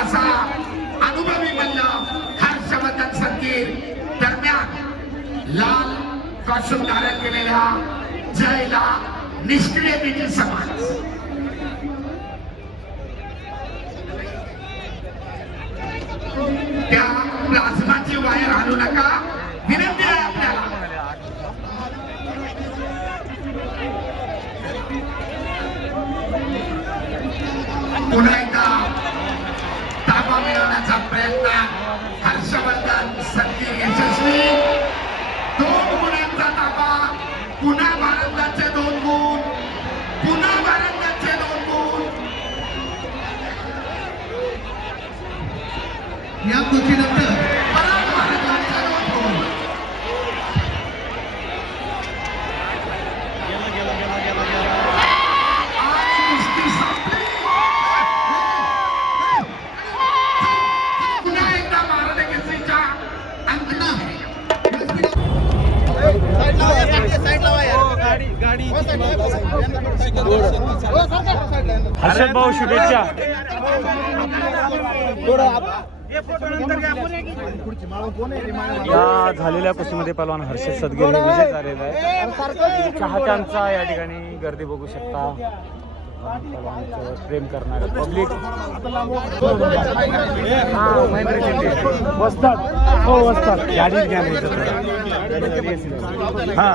असा अनुभवी मल्ल हर्षवर्धन संगीर दरम्यान लाल कॉस्ट्यूम धारण केलेल्या जयला निष्क्रिय बीजी समाज त्या प्लाझ्माची वायर आणू नका विनंती आहे आपल्याला. पुन्हा एकदा ताबा मिळवण्याचा प्रयत्न हर्षवर्धन संगीर यशस्वी. 2 गुणांचा ताबा. पुन्हा भारताचे 2 गुण. पुन्हा भारताचे 2 गुण. या गोष्टीनंतर भारताचे 2 गुण. आज कुस्ती संपली. पुन्हा एकदा भारत केसरीच्या अंगणात हर्षद भाऊ शुभेच्छा. या झालेल्या कुस्तीमध्ये पहलवान हर्षद सदगिरी विजय झालेला आहे. चाहत्यांचा या ठिकाणी गर्दी बघू शकता. पहलवानचं प्रेम करणारे पब्लिक वस्तात हो वस्तात गाडीच घ्या नाही हा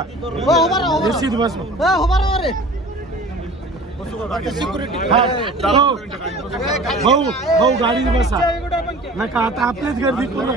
निश्चित बस भाऊ भाऊ गाडीत बसा नका आता आपलीच गर्दी करू.